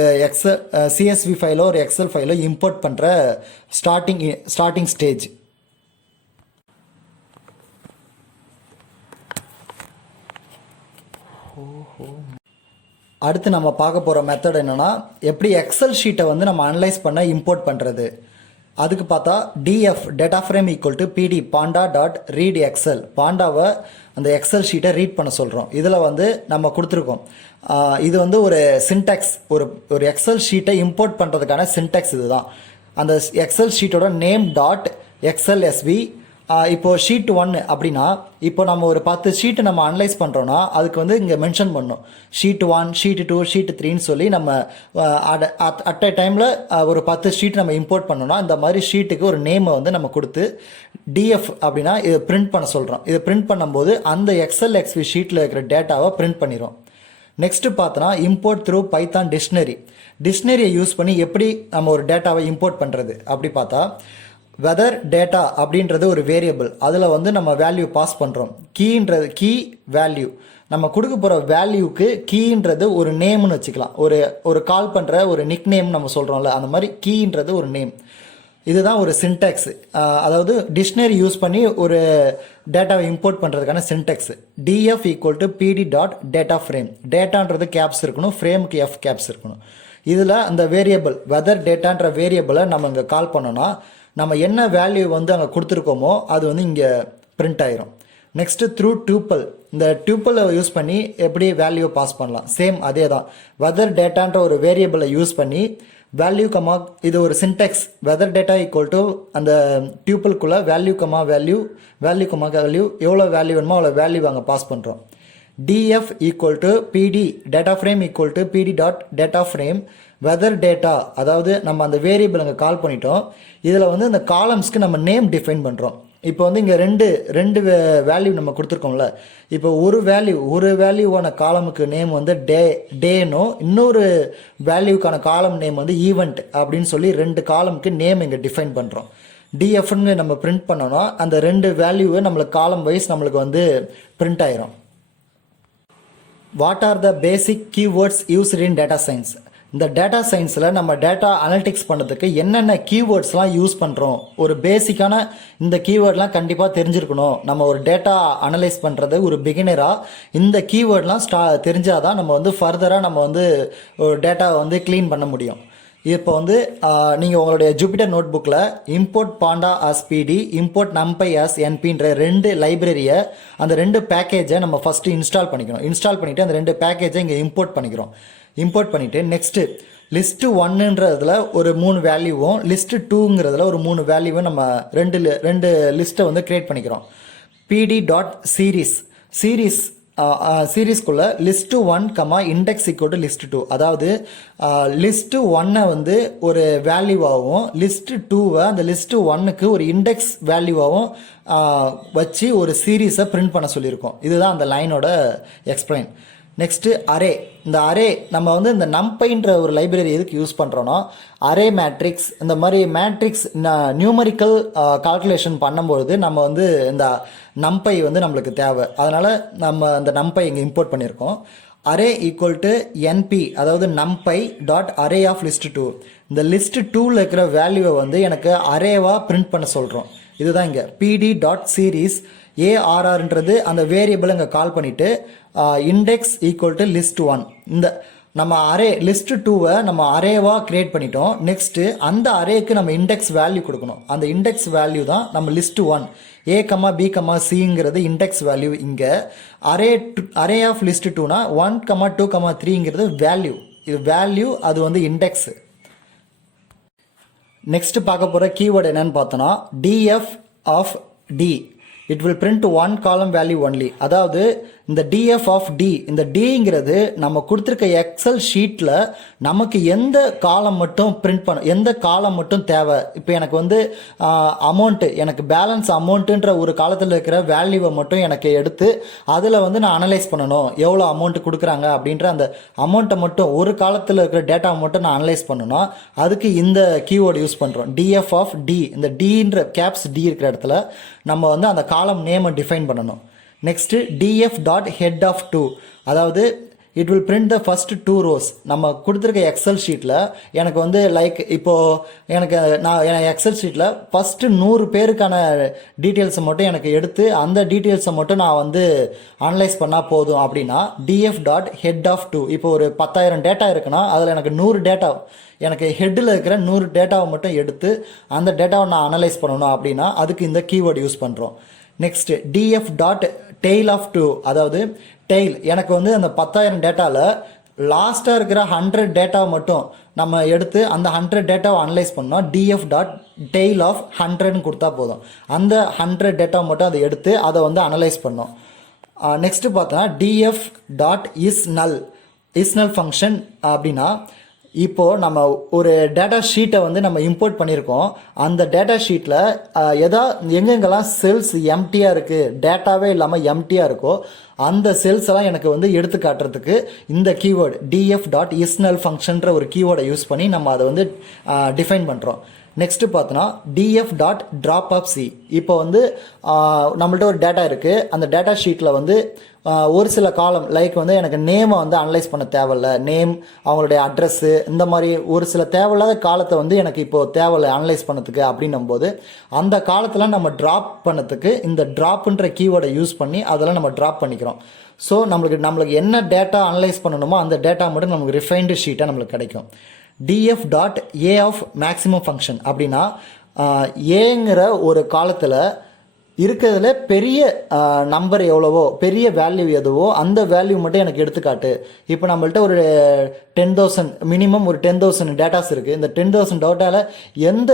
சிஎஸ்வி ஃபைலோ ஒரு எக்ஸல் ஃபைலோ இம்போர்ட் பண்ணுற ஸ்டார்டிங் ஸ்டேஜ். அடுத்து நம்ம பார்க்க போகிற மெத்தட் என்னென்னா எப்படி எக்ஸல் ஷீட்டை வந்து நம்ம அனலைஸ் பண்ண இம்போர்ட் பண்ணுறது. அதுக்கு பார்த்தா df data frame equal to பிடி பாண்டா டாட் ரீட் எக்ஸல். பாண்டாவை அந்த எக்ஸல் ஷீட்டை ரீட் பண்ண சொல்கிறோம். இதில் வந்து நம்ம கொடுத்துருக்கோம், இது வந்து ஒரு சின்டாக்ஸ், ஒரு எக்ஸல் ஷீட்டை இம்போர்ட் பண்ணுறதுக்கான சின்டாக்ஸ் இதுதான். அந்த எக்ஸல் ஷீட்டோட நேம் டாட் எக்ஸ்எல்எஸ்வி இப்போ ஷீட் 1 அப்படின்னா இப்போ நம்ம ஒரு 10 ஷீட் நம்ம அனலைஸ் பண்ணுறோன்னா அதுக்கு வந்து இங்கே மென்ஷன் பண்ணணும் ஷீட் 1 ஷீட் 2 ஷீட் 3ன்னு சொல்லி நம்ம அட் அ டைமில் ஒரு 10 ஷீட் நம்ம இம்போர்ட் பண்ணோம்னா இந்த மாதிரி ஷீட்டுக்கு ஒரு நேமை வந்து நம்ம கொடுத்து டிஎஃப் அப்படின்னா இதை பிரிண்ட் பண்ண சொல்கிறோம். இதை பிரிண்ட் பண்ணும்போது அந்த எக்ஸல் எக்ஸ்வி ஷீட்டில் இருக்கிற டேட்டாவை பிரிண்ட் பண்ணிடும். நெக்ஸ்ட்டு பார்த்தோன்னா இம்போர்ட் த்ரூ பைத்தான் டிக்ஷனரியை யூஸ் பண்ணி எப்படி நம்ம ஒரு டேட்டாவை இம்போர்ட் பண்ணுறது அப்படி பார்த்தா வெதர் டேட்டா அப்படின்றது ஒரு வேரியபிள், அதில் வந்து நம்ம வேல்யூ பாஸ் பண்ணுறோம். கீ வேல்யூ நம்ம கொடுக்க போகிற வேல்யூக்கு கீன்றது ஒரு நேம்னு வச்சுக்கலாம். ஒரு கால் பண்ணுற ஒரு நிக் நேம் நம்ம சொல்கிறோம்ல, அந்த மாதிரி கீன்றது ஒரு நேம். இதுதான் ஒரு சின்டாக்ஸ், அதாவது டிக்ஷனரி யூஸ் பண்ணி ஒரு டேட்டாவை இம்போர்ட் பண்ணுறதுக்கான syntax. DF equal to PD dot data frame. டேட்டான்றது caps இருக்கணும், ஃப்ரேமுக்கு எஃப் கேப்ஸ் இருக்கணும். இதில் அந்த வேரியபிள் வெதர் டேட்டான்ற வேரியபிளை நம்ம இங்கே கால் பண்ணோன்னா நம்ம என்ன வேல்யூ வந்து அங்கே கொடுத்துருக்கோமோ அது வந்து இங்கே பிரிண்ட் ஆயிரும். Next through tuple. இந்த டியூப்பிளை யூஸ் பண்ணி எப்படி வேல்யூ பாஸ் பண்ணலாம், சேம் அதே தான். வெதர் டேட்டான்ற ஒரு வேரியபிளை யூஸ் பண்ணி வேல்யூ கமா, இது ஒரு syntax. Weather data equal to அந்த டியூப்பிள்குள்ளே வேல்யூ கமா வேல்யூ எவ்வளோ வேல்யூ வேணுமோ அவ்வளோ வேல்யூ அங்கே பாஸ் பண்ணுறோம். df equal to PD data frame equal to PD dot data frame weather data, அதாவது நம்ம அந்த வேரியபிள் அங்கே கால் பண்ணிட்டோம். இதில் வந்து இந்த காலம்ஸ்க்கு நம்ம நேம் டிஃபைன் பண்ணுறோம். இப்போ வந்து இங்கே ரெண்டு வேல்யூ நம்ம கொடுத்துருக்கோம்ல, இப்போ ஒரு வேல்யூவான காலமுக்கு நேம் வந்து டேனோ, இன்னொரு வேல்யூக்கான காலம் நேம் வந்து ஈவெண்ட் அப்படின்னு சொல்லி 2 காலமுக்கு நேம் இங்கே டிஃபைன் பண்ணுறோம். டிஎஃப்னு நம்ம பிரிண்ட் பண்ணோன்னா அந்த 2 வேல்யூவை நம்மளுக்கு காலம் வைஸ் நம்மளுக்கு வந்து பிரிண்ட் ஆயிரும். What are the basic keywords used in data science? இந்த டேட்டா சயின்ஸில் நம்ம டேட்டா அனலிட்டிக்ஸ் பண்ணுறதுக்கு என்னென்ன கீவேர்ட்ஸ்லாம் யூஸ் பண்ணுறோம், ஒரு பேசிக்கான இந்த கீவேர்ட்லாம் கண்டிப்பாக தெரிஞ்சிருக்கணும். நம்ம ஒரு டேட்டா அனலைஸ் பண்ணுறது ஒரு பிகினராக இந்த கீவேர்ட்லாம் தெரிஞ்சாதான் நம்ம வந்து ஃபர்தராக நம்ம வந்து ஒரு டேட்டாவை வந்து க்ளீன் பண்ண முடியும். இப்போ வந்து நீங்கள் உங்களுடைய ஜூபிட்டர் நோட் புக்கில் இம்போர்ட் பாண்டா ஆஸ் பிடி, இம்போர்ட் நம்பை ஆஸ் என்பின்ற 2 லைப்ரரியை, அந்த 2 பேக்கேஜை நம்ம ஃபஸ்ட்டு இன்ஸ்டால் பண்ணிக்கணும். இன்ஸ்டால் பண்ணிவிட்டு அந்த 2 பேக்கேஜை இங்கே இம்போர்ட் பண்ணிக்கிறோம். இம்போர்ட் பண்ணிவிட்டு நெக்ஸ்ட்டு லிஸ்ட்டு 1ன்றதுல ஒரு 3 வேல்யூவும், லிஸ்ட்டு 2ங்கிறதுல ஒரு 3 வேல்யூவும் நம்ம ரெண்டு லிஸ்ட்டை வந்து க்ரியேட் பண்ணிக்கிறோம். பிடி டாட் சீரீஸ்க்குள்ள list 1 comma index equal to list 2. அதாவது லிஸ்ட்டு 1 வந்து ஒரு வேல்யூவாகவும் லிஸ்ட்டு 2வை அந்த லிஸ்ட்டு 1க்கு ஒரு இண்டெக்ஸ் வேல்யூவாகவும் வச்சு ஒரு சீரீஸை பிரிண்ட் பண்ண சொல்லியிருக்கோம். இதுதான் அந்த லைனோட எக்ஸ்பிளைன். Next array. இந்த அரே நம்ம வந்து இந்த நம்பைன்ற ஒரு லைப்ரரி எதுக்கு யூஸ் பண்ணுறோன்னா, அரே மேட்ரிக்ஸ், இந்த மாதிரி மேட்ரிக்ஸ் நியூமரிக்கல் கால்குலேஷன் பண்ணும்பொழுது நம்ம வந்து இந்த நம்பை வந்து நம்மளுக்கு தேவை. அதனால் நம்ம அந்த நம்பை இங்கே இம்போர்ட் பண்ணியிருக்கோம். அரே ஈக்குவல் டு என்பி, அதாவது NumPy dot array of list 2. இந்த லிஸ்ட் 2ல் இருக்கிற வேல்யூவை வந்து எனக்கு அரேவாக பிரிண்ட் பண்ண சொல்கிறோம். இதுதான் இங்கே பிடி டாட் சீரீஸ் ஏஆர்ஆர்ன்றது அந்த வேரியபிள் இங்கே கால் பண்ணிவிட்டு இண்டெக்ஸ் ஈக்குவல் டு லிஸ்ட் 1. இந்த நம்ம அரே லிஸ்ட் 2வை நம்ம அரேவாக கிரியேட் பண்ணிட்டோம். நெக்ஸ்ட்டு அந்த அரேக்கு நம்ம இண்டெக்ஸ் வேல்யூ கொடுக்கணும். அந்த இண்டெக்ஸ் வேல்யூ தான் நம்ம list 1. A comma B comma சிங்கிறது இண்டெக்ஸ் வேல்யூ. இங்கே அரே ஆஃப் லிஸ்ட் 2னா 1 கமா 2 கமா 3ங்கிறது வேல்யூ. இது வேல்யூ, அது வந்து இண்டெக்ஸு. நெக்ஸ்ட் பார்க்க போகிற கீவேர்டு என்னன்னு பார்த்தோன்னா DF of T. It will print 1 column value only. அதாவது இந்த டிஎஃப் ஆஃப் டி, இந்த டிங்கிறது நம்ம கொடுத்துருக்க எக்ஸல் ஷீட்டில் நமக்கு எந்த காலம் மட்டும் பிரிண்ட் பண்ண, எந்த காலம் மட்டும் தேவை. இப்போ எனக்கு வந்து அமௌண்ட்டு, எனக்கு பேலன்ஸ் அமௌண்ட்டுன்ற ஒரு காலத்தில் இருக்கிற வேல்யூவை மட்டும் எனக்கு எடுத்து அதில் வந்து நான் அனலைஸ் பண்ணணும். எவ்வளோ அமௌண்ட் கொடுக்குறாங்க அப்படின்ற அந்த அமௌண்ட்டை மட்டும், ஒரு காலத்தில் இருக்கிற டேட்டாவை மட்டும் நான் அனலைஸ் பண்ணணும்னா அதுக்கு இந்த கீவேர்டு யூஸ் பண்ணுறோம். DF of D. இந்த டின்ற கேப்ஸ் டி இருக்கிற இடத்துல நம்ம வந்து அந்த காலம் நேமை டிஃபைன் பண்ணணும். Next DF dot head of 2. அதாவது it will print the first 2 rows. நம்ம கொடுத்துருக்க எக்ஸல் ஷீட்டில் எனக்கு வந்து லைக் இப்போது நான் எக்ஸல் ஷீட்டில் ஃபஸ்ட்டு 100 பேருக்கான டீட்டெயில்ஸை மட்டும் எனக்கு எடுத்து அந்த டீட்டெயில்ஸை மட்டும் நான் வந்து அனலைஸ் பண்ணால் போதும். அப்படின்னா டிஎஃப் டாட் ஹெட் ஆஃப் 2. இப்போ ஒரு 10,000 டேட்டா இருக்குன்னா அதில் எனக்கு 100 டேட்டா, எனக்கு ஹெட்டில் இருக்கிற 100 டேட்டாவை மட்டும் எடுத்து அந்த டேட்டாவை நான் அனலைஸ் பண்ணணும். அப்படின்னா அதுக்கு இந்த கீவேர்டு யூஸ் பண்ணுறோம். Next DF dot tail of 2. அதாவது டெய்ல், எனக்கு வந்து அந்த 10,000 டேட்டாவில் லாஸ்ட்டாக இருக்கிற 100 டேட்டாவை மட்டும் நம்ம எடுத்து அந்த 100 டேட்டாவை அனலைஸ் பண்ணோம். df டாட் டெய்ல் ஆஃப் 100ன்னு கொடுத்தா போதும். அந்த 100 டேட்டாவை மட்டும் அதை எடுத்து அதை வந்து அனலைஸ் பண்ணோம். நெக்ஸ்ட்டு பார்த்தோன்னா df டாட் இஸ் நல் ஃபங்க்ஷன் அப்படின்னா இப்போது நம்ம ஒரு டேட்டா ஷீட்டை வந்து நம்ம இம்போர்ட் பண்ணியிருக்கோம். அந்த டேட்டா ஷீட்டில் எங்கெங்கெல்லாம் செல்ஸ் எம்டியாக இருக்குது, டேட்டாவே இல்லாமல் எம்டியாக இருக்கோ அந்த செல்ஸ் எல்லாம் எனக்கு வந்து எடுத்து காட்டுறதுக்கு இந்த கீவேர்டு df டாட் இஸ் நல் ஃபங்க்ஷன்ற ஒரு கீவேர்டை யூஸ் பண்ணி நம்ம அதை வந்து டிஃபைன் பண்ணுறோம். நெக்ஸ்ட்டு பார்த்தோன்னா df dot drop of C. இப்போ வந்து நம்மள்ட்ட ஒரு டேட்டா இருக்குது. அந்த டேட்டா ஷீட்டில் வந்து ஒரு சில காலம் லைக் வந்து எனக்கு நேமை வந்து அனலைஸ் பண்ண தேவையில்ல, நேம், அவங்களுடைய அட்ரஸ்ஸு, இந்த மாதிரி ஒரு சில தேவையில்லாத காலத்தை வந்து எனக்கு இப்போது தேவையில்லை அனலைஸ் பண்ணதுக்கு அப்படின்னும் போது அந்த காலத்தில் நம்ம ட்ராப் பண்ணதுக்கு இந்த ட்ராப்புன்ற கீவேர்டை யூஸ் பண்ணி அதெல்லாம் நம்ம ட்ராப் பண்ணிக்கிறோம். ஸோ நம்மளுக்கு என்ன டேட்டா அனலைஸ் பண்ணணுமோ அந்த டேட்டா மட்டும் நமக்கு ரிஃபைன்டு ஷீட்டாக நம்மளுக்கு கிடைக்கும். df dot A of maximum function அப்படின்னா ஏங்கிற ஒரு காலத்தில் இருக்கிறதுல பெரிய நம்பர் எவ்வளவோ, பெரிய வேல்யூ எதுவோ அந்த வேல்யூ மட்டும் எனக்கு எடுத்துக்காட்டு. இப்போ நம்மள்ட்ட ஒரு 10,000 மினிமம் ஒரு 10,000 டேட்டாஸ் இருக்குது. இந்த 10,000 டேட்டாவில் எந்த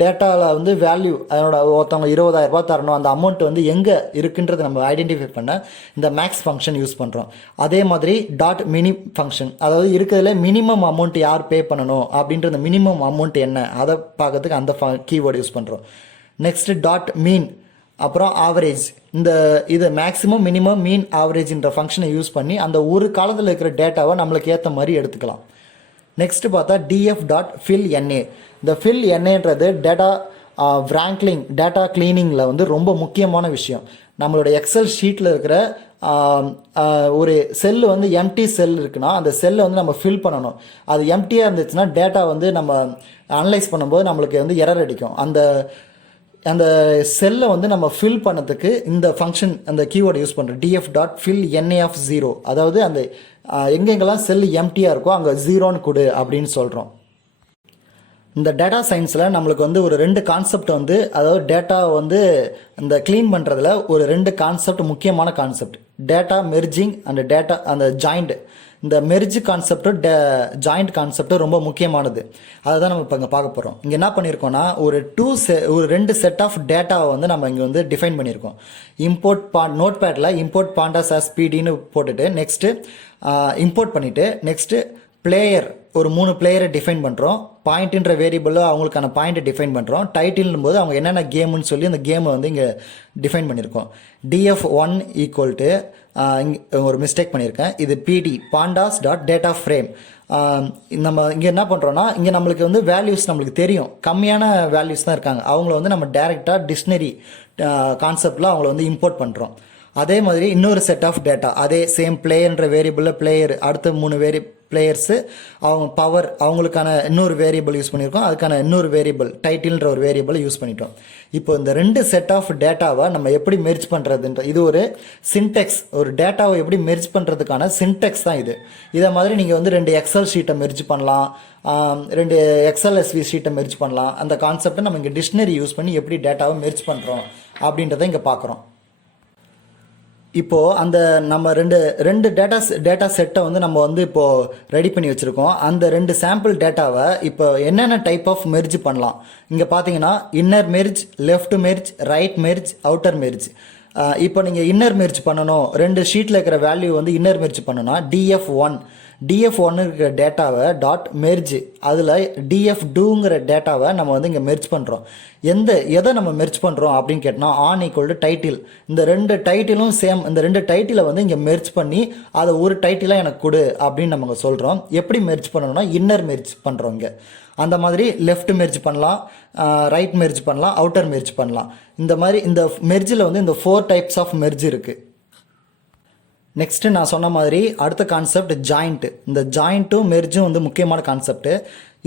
டேட்டாவில் வந்து வேல்யூ அதனோட ஒருத்தவங்க 20,000 ரூபாய் தரணும், அந்த அமௌண்ட் வந்து எங்கே இருக்குன்றது நம்ம ஐடென்டிஃபை பண்ண இந்த மேக்ஸ் ஃபங்க்ஷன் யூஸ் பண்ணுறோம். அதே மாதிரி டாட் மினி ஃபங்க்ஷன், அதாவது இருக்கிறதுல மினிமம் அமௌண்ட் யார் பே பண்ணணும் அப்படின்ற இந்த மினிமம் அமௌண்ட் என்ன அதை பார்க்கறதுக்கு அந்த கீவேர்டு யூஸ் பண்ணுறோம். நெக்ஸ்ட் டாட் மீன், அப்புறம் ஆவரேஜ். இது மேக்ஸிமம், மினிமம், மீன், ஆவரேஜ்ன்ற ஃபங்க்ஷனை யூஸ் பண்ணி அந்த ஒரு காலத்தில் இருக்கிற டேட்டாவை நம்மளுக்கு ஏற்ற மாதிரி எடுத்துக்கலாம். நெக்ஸ்ட்டு பார்த்தா df டாட் ஃபில் என்ஏ. இந்த ஃபில் என்ஏன்றது டேட்டா ரேங்க்லிங், டேட்டா கிளீனிங்கில் வந்து ரொம்ப முக்கியமான விஷயம். நம்மளோட எக்ஸல் ஷீட்டில் இருக்கிற ஒரு செல்லு வந்து எம்டி செல் இருக்குன்னா அந்த செல்லை வந்து நம்ம ஃபில் பண்ணணும். அது எம்டியாக இருந்துச்சுன்னா டேட்டா வந்து நம்ம அனலைஸ் பண்ணும்போது நம்மளுக்கு வந்து எரர் அடிக்கும். அந்த செல்லை வந்து நம்ம ஃபில் பண்ணதுக்கு இந்த ஃபங்க்ஷன், அந்த கீவேர்டை யூஸ் பண்ணுறோம். df dot fill NA of 0, அதாவது அந்த எங்கெங்கெல்லாம் செல் எம்டியாக இருக்கோ அங்கே 0ன்னு கொடு அப்படின்னு சொல்கிறோம். இந்த டேட்டா சயின்ஸில் நம்மளுக்கு வந்து ஒரு 2 கான்செப்ட் வந்து, அதாவது டேட்டா வந்து இந்த க்ளீன் பண்ணுறதுல ஒரு 2 கான்செப்ட் முக்கியமான concept, data merging and data அந்த ஜாயிண்ட். இந்த மெர்ஜ் கான்செப்டும் ஜாயிண்ட் கான்செப்டும் ரொம்ப முக்கியமானது. அதை தான் நம்ம இப்போ இங்கே பார்க்க போகிறோம். இங்கே என்ன பண்ணியிருக்கோம்னா ஒரு 2 செட் ஆஃப் டேட்டாவை வந்து நம்ம இங்கே வந்து டிஃபைன் பண்ணியிருக்கோம். நோட் பேடில் இம்போர்ட் பாண்டாஸ் ஆஸ் பிடின்னு போட்டுட்டு நெக்ஸ்ட்டு இம்போர்ட் பண்ணிவிட்டு நெக்ஸ்ட்டு பிளேயர் ஒரு 3 பிளேயரை டிஃபைன் பண்ணுறோம். பாயிண்ட்ன்ற வேரியபிளில் அவங்களுக்கான பாயிண்ட்டை டிஃபைன் பண்ணுறோம். டைட்டில்னும் போது அவங்க என்னென்ன கேமுன்னு சொல்லி அந்த கேமை வந்து இங்கே டிஃபைன் பண்ணியிருக்கோம். df1 ஈக்குவல் டு ஒரு மிஸ்டேக் பண்ணியிருக்கேன், இது pd பாண்டாஸ் டாட் டேட்டா ஃப்ரேம். நம்ம இங்கே என்ன பண்ணுறோன்னா இங்கே நம்மளுக்கு வந்து வேல்யூஸ் நம்மளுக்கு தெரியும், கம்மியான வேல்யூஸ் தான் இருக்காங்க. அவங்கள வந்து நம்ம டைரெக்டாக டிக்ஷனரி கான்செப்டில் அவங்கள வந்து இம்போர்ட் பண்ணுறோம். அதே மாதிரி இன்னொரு செட் ஆஃப் டேட்டா, அதே சேம் பிளேயர்ன்ற வேரியபிளில் பிளேயர் அடுத்த 3 பிளேயர்ஸு அவங்க பவர் அவங்களுக்கான இன்னொரு வேரியபிள் யூஸ் பண்ணியிருக்கோம். அதுக்கான இன்னொரு வேரியபிள் டைட்டில்ன்ற ஒரு வேரியபிளை யூஸ் பண்ணிட்டோம். இப்போ இந்த 2 செட் ஆஃப் டேட்டாவை நம்ம எப்படி மெர்ஜ் பண்ணுறதுன்ற இது ஒரு சின்டெக்ஸ், ஒரு டேட்டாவை எப்படி மெர்ஜ் பண்ணுறதுக்கான சின்டெக்ஸ் தான் இது. இதை மாதிரி நீங்கள் வந்து 2 எக்ஸல் ஷீட்டை மெர்ஜ் பண்ணலாம், 2 எக்ஸ்எல்எஸ்வி ஷீட்டை மெர்ஜ் பண்ணலாம். அந்த கான்செப்டை நம்ம இங்கே டிக்ஷனரி யூஸ் பண்ணி எப்படி டேட்டாவை மெர்ஜ் பண்ணுறோம் அப்படின்றத இங்கே பார்க்குறோம். இப்போது அந்த நம்ம ரெண்டு டேட்டா செட்டை வந்து நம்ம வந்து இப்போது ரெடி பண்ணி வச்சுருக்கோம். அந்த 2 சாம்பிள் டேட்டாவை இப்போ என்னென்ன டைப் ஆஃப் மெர்ஜ் பண்ணலாம் இங்கே பார்த்தீங்கன்னா inner merge, left merge, right merge, outer merge. இப்போ நீங்கள் இன்னர் மெர்ஜ் பண்ணணும், 2 ஷீட்டில் இருக்கிற வேல்யூ வந்து இன்னர் மெர்ஜ் பண்ணணும்னா df1 இருக்கிற டேட்டாவை டாட் மெர்ஜ், அதில் df2ங்கிற டேட்டாவை நம்ம வந்து இங்கே மெர்ஜ் பண்ணுறோம். எதை நம்ம மெர்ஜ் பண்ணுறோம் அப்படின்னு கேட்டோம்னா ஆன் ஈக்குவல் டு டைட்டில். இந்த 2 டைட்டிலும் சேம், இந்த 2 டைட்டிலை வந்து இங்கே மெர்ஜ் பண்ணி அதை ஒரு டைட்டிலாக எனக்கு கொடு அப்படின்னு நம்ம சொல்கிறோம். எப்படி மெர்ஜ் பண்ணணும்னா இன்னர் மெர்ஜ் பண்ணுறோம் இங்கே. அந்த மாதிரி லெஃப்ட் மெர்ஜ் பண்ணலாம், ரைட் மெர்ஜ் பண்ணலாம், அவுட்டர் மெர்ஜ் பண்ணலாம். இந்த மாதிரி இந்த மெர்ஜில் வந்து இந்த 4 டைப்ஸ் ஆஃப் மெர்ஜ் இருக்குது. நெக்ஸ்ட்டு நான் சொன்ன மாதிரி அடுத்த கான்செப்ட் ஜாயிண்ட்டு. இந்த ஜாயிண்ட்டும் மெர்ஜும் வந்து முக்கியமான கான்செப்ட்டு.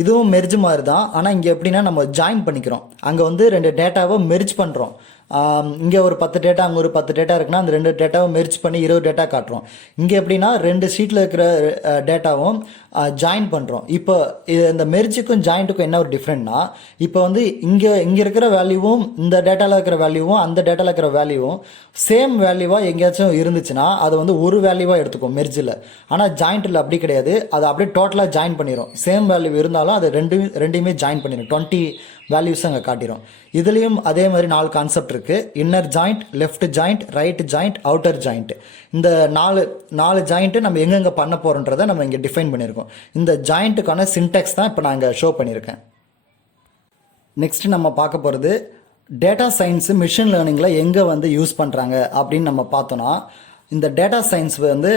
இதுவும் மெர்ஜ் மாதிரி தான், ஆனால் இங்கே எப்படின்னா நம்ம ஜாயின் பண்ணிக்கிறோம். அங்கே வந்து 2 டேட்டாவை மெர்ஜ் பண்ணுறோம். இங்கே ஒரு 10 டேட்டா, அங்கே ஒரு 10 டேட்டா இருக்குன்னா அந்த 2 டேட்டாவை மெர்ஜ் பண்ணி 20 டேட்டா காட்டுறோம். இங்கே எப்படின்னா 2 ஷீட்டில் இருக்கிற டேட்டாவும் ஜாயின் பண்ணுறோம். இப்போ இந்த மெர்ஜுக்கும் ஜாயிண்ட்டுக்கும் என்ன ஒரு டிஃப்ரெண்ட்னா, இப்போ வந்து இங்கே இருக்கிற வேல்யூவும் இந்த டேட்டாவில் இருக்கிற வேல்யூவும் அந்த டேட்டாவில் இருக்கிற வேல்யூவும் சேம் வேல்யூவாக எங்கேயாச்சும் இருந்துச்சுன்னா அது வந்து ஒரு வேல்யூவாக எடுத்துக்கும் மெர்ஜில். ஆனால் ஜாயிண்ட்டில் அப்படி கிடையாது, அது அப்படியே டோட்டலாக ஜாயின் பண்ணிடும். சேம் வேல்யூ இருந்தாலும் அது ரெண்டையுமே ஜாயின் பண்ணிடும். 20 வேல்யூஸ் அங்கே காட்டிடும். இதுலேயும் அதே மாதிரி 4 கான்செப்ட் இருக்குது. Inner joint, left joint, right joint, outer joint. இந்த நாலு ஜாயிண்ட்டு நம்ம எங்கெங்கே பண்ண போகிறோன்றதை நம்ம இங்கே டிஃபைன் பண்ணியிருக்கோம். இந்த ஜாயிண்ட்டுக்கான சின்டெக்ஸ் தான் இப்போ நான் இங்கே ஷோ பண்ணியிருக்கேன். நெக்ஸ்ட் நம்ம பார்க்க போகிறது டேட்டா சயின்ஸு மிஷின் லேர்னிங்கில் எங்கே வந்து யூஸ் பண்ணுறாங்க அப்படின்னு நம்ம பார்த்தோன்னா, இந்த டேட்டா சயின்ஸ் வந்து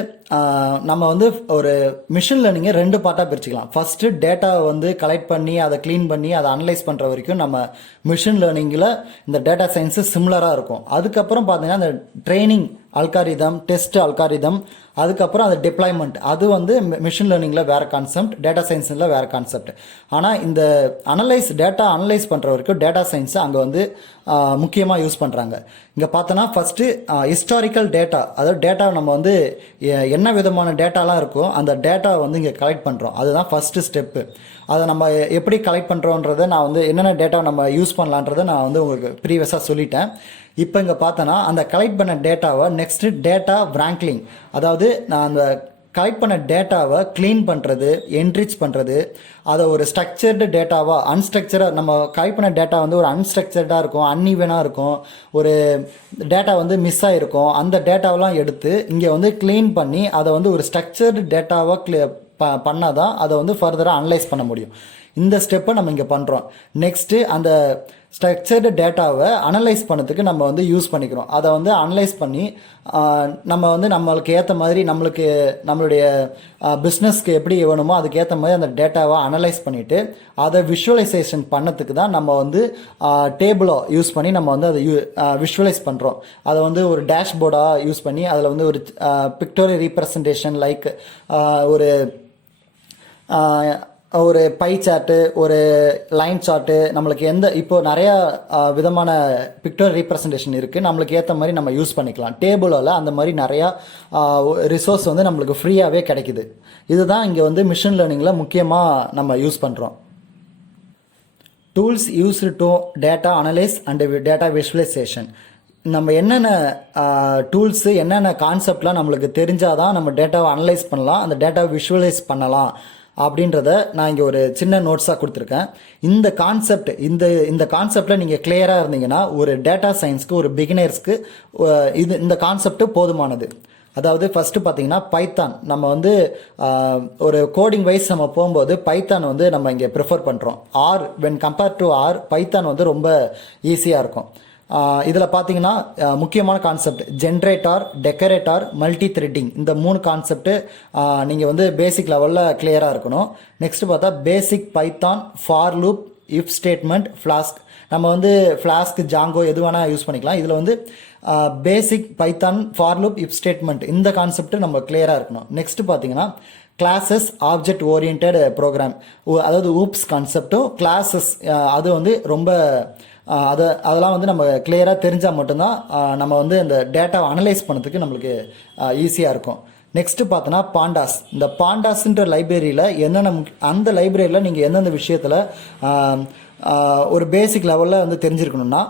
நம்ம வந்து ஒரு மிஷின் லேர்னிங்கை 2 பார்ட்டாக பிரிச்சுக்கலாம். ஃபஸ்ட்டு டேட்டாவை வந்து கலெக்ட் பண்ணி அதை க்ளீன் பண்ணி அதை அனலைஸ் பண்ணுற வரைக்கும் நம்ம மிஷின் லேர்னிங்கில் இந்த டேட்டா சயின்ஸு சிமிலராக இருக்கும். அதுக்கப்புறம் பார்த்தீங்கன்னா இந்த ட்ரைனிங் அல்காரிதம், டெஸ்ட் அல்காரிதம், அதுக்கப்புறம் அது டிப்ளாய்மெண்ட், அது வந்து மிஷின் லேர்னிங்கில் வேறு கான்செப்ட், டேட்டா சயின்ஸில் வேறு கான்செப்ட். ஆனால் இந்த டேட்டா அனலைஸ் பண்ணுற வரைக்கும் டேட்டா சயின்ஸை அங்கே வந்து முக்கியமாக யூஸ் பண்ணுறாங்க. இங்கே பார்த்தோன்னா ஃபஸ்ட்டு ஹிஸ்டாரிக்கல் டேட்டா, அதாவது டேட்டா நம்ம வந்து என்ன விதமான டேட்டாலாம் இருக்கோ அந்த டேட்டாவை வந்து இங்கே கலெக்ட் பண்ணுறோம். அதுதான் ஃபஸ்ட்டு ஸ்டெப்பு. அதை நம்ம எப்படி கலெக்ட் பண்ணுறோன்றதை நான் வந்து என்னென்ன டேட்டாவை நம்ம யூஸ் பண்ணலான்றதை நான் வந்து உங்களுக்கு ப்ரீவியஸாக சொல்லிட்டேன். இப்போ இங்கே பார்த்தோன்னா அந்த கலெக்ட் பண்ண டேட்டாவை நெக்ஸ்ட்டு டேட்டா வ்ராங்க்லிங், அதாவது நான் அந்த கலெக்ட் பண்ண டேட்டாவை க்ளீன் பண்ணுறது, என்ரிச் பண்ணுறது, அதை ஒரு ஸ்ட்ரக்சர்டு டேட்டாவாக அன்ஸ்ட்ரக்சராக, நம்ம கலெக்ட் பண்ண டேட்டா வந்து ஒரு அன்ஸ்ட்ரக்சர்டாக இருக்கும், அன்இவனாக இருக்கும், ஒரு டேட்டா வந்து மிஸ் ஆகிருக்கும், அந்த டேட்டாவெலாம் எடுத்து இங்கே வந்து க்ளீன் பண்ணி அதை வந்து ஒரு ஸ்ட்ரக்சர்டு டேட்டாவாக பண்ணால் தான் அதை வந்து ஃபர்தராக அனலைஸ் பண்ண முடியும். இந்த ஸ்டெப்பை நம்ம இங்கே பண்ணுறோம். நெக்ஸ்ட்டு அந்த ஸ்ட்ரக்சர்டு டேட்டாவை அனலைஸ் பண்ணதுக்கு நம்ம வந்து யூஸ் பண்ணிக்கிறோம். அதை வந்து அனலைஸ் பண்ணி நம்ம வந்து நம்மளுக்கு ஏற்ற மாதிரி நம்மளுடைய பிஸ்னஸ்க்கு எப்படி வேணுமோ அதுக்கு ஏற்ற மாதிரி அந்த டேட்டாவை அனலைஸ் பண்ணிவிட்டு அதை விஷுவலைசேஷன் பண்ணதுக்கு தான் நம்ம வந்து டேபிளோ யூஸ் பண்ணி நம்ம வந்து அதை விஷுவலைஸ் பண்ணுறோம். அதை வந்து ஒரு டேஷ்போர்டாக யூஸ் பண்ணி அதில் வந்து ஒரு பிக்டோரியல் ரீப்ரசன்டேஷன் லைக் ஒரு பை சார்ட்டு, ஒரு லைன் சார்ட்டு, நம்மளுக்கு இப்போ நிறையா விதமான பிக்டோரியல் ரீப்ரசன்டேஷன் இருக்குது. நம்மளுக்கு ஏற்ற மாதிரி நம்ம யூஸ் பண்ணிக்கலாம். டேபிளில் அந்த மாதிரி நிறையா ரிசோர்ஸ் வந்து நம்மளுக்கு ஃப்ரீயாகவே கிடைக்குது. இதுதான் இங்கே வந்து மிஷின் லேர்னிங்கில் முக்கியமாக நம்ம யூஸ் பண்ணுறோம். Tools used to data analyse and data visualization. நம்ம என்னென்ன டூல்ஸு, என்னென்ன கான்செப்ட்லாம் நம்மளுக்கு தெரிஞ்சால் தான் நம்ம டேட்டாவை அனலைஸ் பண்ணலாம், அந்த டேட்டாவை விஷுவலைஸ் பண்ணலாம் அப்படின்றத நான் இங்கே ஒரு சின்ன நோட்ஸாக கொடுத்துருக்கேன். இந்த கான்செப்ட் இந்த கான்செப்டில் நீங்கள் கிளியராக இருந்தீங்கன்னா ஒரு டேட்டா சயின்ஸ்க்கு, ஒரு பிகினர்ஸ்க்கு இந்த கான்செப்ட் போதுமானது. அதாவது ஃபஸ்ட்டு பார்த்தீங்கன்னா பைத்தான், நம்ம வந்து ஒரு கோடிங் வைஸ் நம்ம போகும்போது பைத்தான் வந்து நம்ம இங்கே ப்ரிஃபர் பண்ணுறோம். வென் கம்பேர்ட் டு பைத்தான் வந்து ரொம்ப ஈஸியாக இருக்கும். இதில் பார்த்தீங்கன்னா முக்கியமான கான்செப்ட் ஜென்ரேட்டார், டெக்கரேட்டார், மல்டி த்ரெட்டிங், இந்த 3 கான்செப்ட்டு நீங்கள் வந்து பேசிக் லெவலில் கிளியராக இருக்கணும். நெக்ஸ்ட் பார்த்தா basic Python, for loop, if statement, Flask. நம்ம வந்து ஃப்ளாஸ்க், ஜாங்கோ எது வேணால் யூஸ் பண்ணிக்கலாம். இதில் வந்து basic Python, for loop, if statement, இந்த கான்செப்ட் நம்ம கிளியராக இருக்கணும். நெக்ஸ்ட் பார்த்தீங்கன்னா கிளாஸஸ், ஆப்ஜெக்ட் ஓரியன்டட் ப்ரோக்ராம், அதாவது ஊப்ஸ் கான்செப்டும் கிளாஸஸ், அது வந்து ரொம்ப அதெல்லாம் வந்து நம்ம கிளியராக தெரிஞ்சால் மட்டும்தான் நம்ம வந்து அந்த டேட்டாவை அனலைஸ் பண்ணதுக்கு நம்மளுக்கு ஈஸியாக இருக்கும். நெக்ஸ்ட்டு பார்த்தோன்னா பாண்டாஸ். இந்த பாண்டாஸ்ன்ற லைப்ரரியில் அந்த லைப்ரரியில் நீங்கள் எந்தெந்த விஷயத்தில் ஒரு பேசிக் லெவலில் வந்து தெரிஞ்சிருக்கணும்னா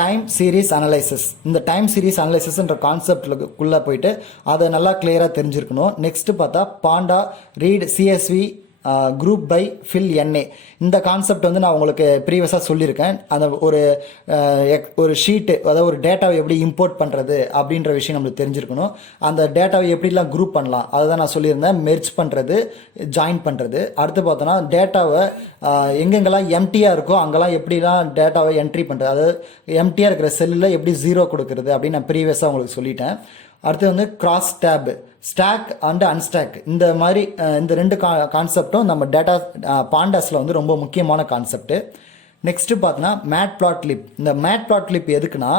டைம் சீரீஸ் அனலைசிஸ், இந்த டைம் சீரீஸ் அனலைசிஸ்ன்ற கான்செப்டுக்குள்ளே போயிட்டு அதை நல்லா கிளியராக தெரிஞ்சிருக்கணும். நெக்ஸ்ட்டு பார்த்தா panda read CSV group by fill NA, இந்த கான்செப்ட் வந்து நான் உங்களுக்கு ப்ரீவியஸாக சொல்லியிருக்கேன். அந்த ஒரு ஷீட்டு, அதாவது ஒரு டேட்டாவை எப்படி இம்போர்ட் பண்ணுறது அப்படின்ற விஷயம் நம்மளுக்கு தெரிஞ்சிருக்கணும். அந்த டேட்டாவை எப்படிலாம் குரூப் பண்ணலாம் அதை தான் நான் சொல்லியிருந்தேன். மெர்ஜ் பண்ணுறது, ஜாயின் பண்ணுறது. அடுத்து பார்த்தோன்னா டேட்டாவை எங்கெங்கெல்லாம் எம்டியாக இருக்கோ அங்கெல்லாம் எப்படிலாம் டேட்டாவை என்ட்ரி பண்ணுறது, அதாவது எம்டியாக இருக்கிற செல்லில் எப்படி 0 கொடுக்குறது அப்படின்னு நான் ப்ரீவியஸாக உங்களுக்கு சொல்லிட்டேன். அடுத்து வந்து கிராஸ் டேப், ஸ்டாக் அண்ட் அன்ஸ்டாக், இந்த மாதிரி இந்த 2 கான்செப்டும் நம்ம டேட்டா பாண்டாஸில் வந்து ரொம்ப முக்கியமான கான்செப்ட். நெக்ஸ்ட்டு பார்த்தோன்னா மேட்ப்ளாட்லிப். இந்த மேட்ப்ளாட்லிப் எதுக்குன்னா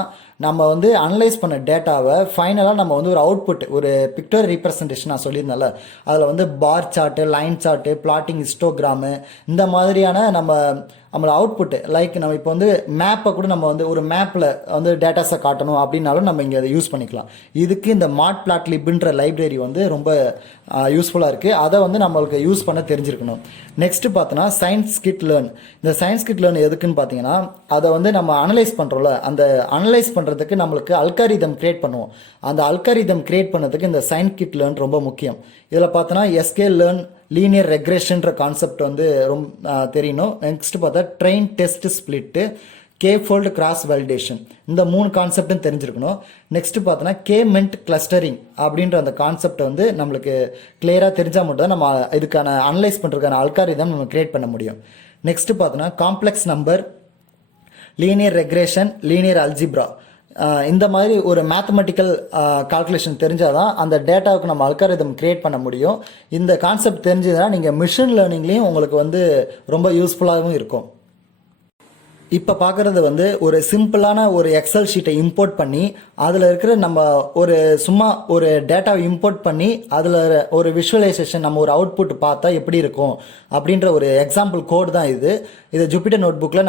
நம்ம வந்து அனலைஸ் பண்ண டேட்டாவை ஃபைனலாக நம்ம வந்து ஒரு அவுட்புட், ஒரு பிக்டோரியல் ரீப்ரசன்டேஷன் நான் சொல்லியிருந்தேன்ல, அதில் வந்து பார் சார்ட்டு, லைன் சார்ட்டு, பிளாட்டிங், ஹிஸ்டோகிராமு, இந்த மாதிரியான நம்ம நம்மளோட அவுட்புட் லைக் நம்ம இப்போ வந்து மேப்பை கூட நம்ம வந்து ஒரு மேப்பில் வந்து டேட்டாஸை காட்டணும் அப்படின்னாலும் நம்ம இங்கே அதை யூஸ் பண்ணிக்கலாம். இதுக்கு இந்த matplotlibன்ற லைப்ரரி வந்து ரொம்ப யூஸ்ஃபுல்லாக இருக்குது. அதை வந்து நம்மளுக்கு யூஸ் பண்ண தெரிஞ்சிருக்கணும். நெக்ஸ்ட் பார்த்தோன்னா scikit-learn. இந்த scikit-learn எதுக்குன்னு பார்த்தீங்கன்னா அதை வந்து நம்ம அனலைஸ் பண்ணுறோம்ல, அந்த அனலைஸ் பண்ணுறதுக்கு நம்மளுக்கு அல்காரிதம் கிரியேட் பண்ணுவோம். அந்த அல்காரிதம் கிரியேட் பண்ணதுக்கு இந்த scikit-learn ரொம்ப முக்கியம். இதில் பார்த்தோன்னா sklearn லீனியர் ரெக்ரெஷன்ற கான்செப்ட் வந்து ரொம்ப தெரியணும். நெக்ஸ்ட் பார்த்தா train test split K-fold cross validation, இந்த 3 கான்செப்டும் தெரிஞ்சிருக்கணும். நெக்ஸ்ட் பார்த்தோன்னா K-ment கிளஸ்டரிங் அப்படின்ற அந்த கான்செப்ட் வந்து நம்மளுக்கு கிளியராக தெரிஞ்சால் மட்டும் தான் நம்ம இதுக்கான அனலைஸ் பண்ணுறதுக்கான அல்காரிதம் நம்ம கிரியேட் பண்ண முடியும். நெக்ஸ்ட் பார்த்தோன்னா complex number, linear regression, linear algebra, இந்த மாதிரி ஒரு மேத்தமெட்டிக்கல் கால்குலேஷன் தெரிஞ்சால் தான் அந்த டேட்டாவுக்கு நம்ம அல்காரிதம் கிரியேட் பண்ண முடியும். இந்த கான்செப்ட் தெரிஞ்சதுன்னா நீங்கள் மிஷின் லேர்னிங்லேயும் உங்களுக்கு வந்து ரொம்ப யூஸ்ஃபுல்லாகவும் இருக்கும். இப்போ பார்க்குறது வந்து ஒரு சிம்பிளான ஒரு எக்ஸல் ஷீட்டை இம்போர்ட் பண்ணி அதில் இருக்கிற நம்ம ஒரு சும்மா ஒரு டேட்டாவை இம்போர்ட் பண்ணி அதில் ஒரு விஷுவலைசேஷன் நம்ம ஒரு அவுட்புட் பார்த்தா எப்படி இருக்கும் அப்படின்ற ஒரு எக்ஸாம்பிள் கோட் தான் இது. இது ஜூபிட்டர் நோட் புக்கில்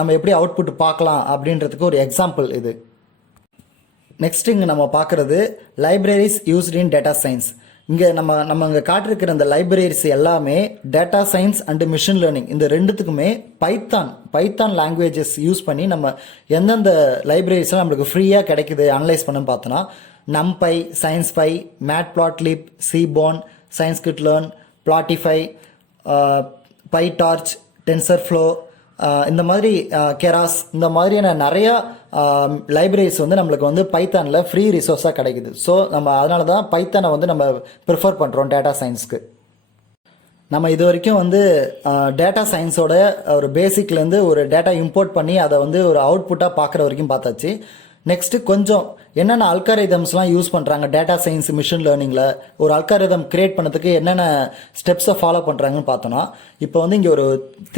நம்ம எப்படி அவுட்புட் பார்க்கலாம் அப்படின்றதுக்கு ஒரு எக்ஸாம்பிள் இது. நெக்ஸ்ட் இங்கே நம்ம பார்க்குறது libraries used in data science. இங்கே நம்ம இங்கே காட்டிருக்கிற இந்த லைப்ரரிஸ் எல்லாமே data science and machine learning இந்த ரெண்டுத்துக்குமே பைத்தான் லாங்குவேஜஸ் யூஸ் பண்ணி நம்ம எந்தெந்த லைப்ரரிஸ்லாம் நம்மளுக்கு ஃப்ரீயாக கிடைக்குது அனலைஸ் பண்ண பார்த்தோன்னா NumPy, SciencePy, Matplotlib, Seaborn, scikit-learn, Plotify, PyTorch, TensorFlow, இந்த மாதிரி கெராஸ், இந்த மாதிரியான நிறையா லைப்ரரிஸ் வந்து நம்மளுக்கு வந்து பைத்தானில் ஃப்ரீ ரிசோர்ஸாக கிடைக்குது. ஸோ நம்ம அதனால தான் பைத்தானை வந்து நம்ம ப்ரிஃபர் பண்ணுறோம் டேட்டா சயின்ஸ்க்கு. நம்ம இது வரைக்கும் வந்து டேட்டா சயின்ஸோட ஒரு பேசிக்லேருந்து ஒரு டேட்டா இம்போர்ட் பண்ணி அதை வந்து ஒரு அவுட்புட்டாக பார்க்குற வரைக்கும் பார்த்தாச்சு. நெக்ஸ்ட்டு கொஞ்சம் என்னென்ன அல்காரிதம்ஸ்லாம் யூஸ் பண்ணுறாங்க டேட்டா சயின்ஸ் மிஷின் லேர்னிங்கில், ஒரு அல்காரிதம் கிரியேட் பண்ணதுக்கு என்னென்ன ஸ்டெப்ஸை ஃபாலோ பண்ணுறாங்கன்னு பார்த்தோன்னா இப்போ வந்து இங்கே ஒரு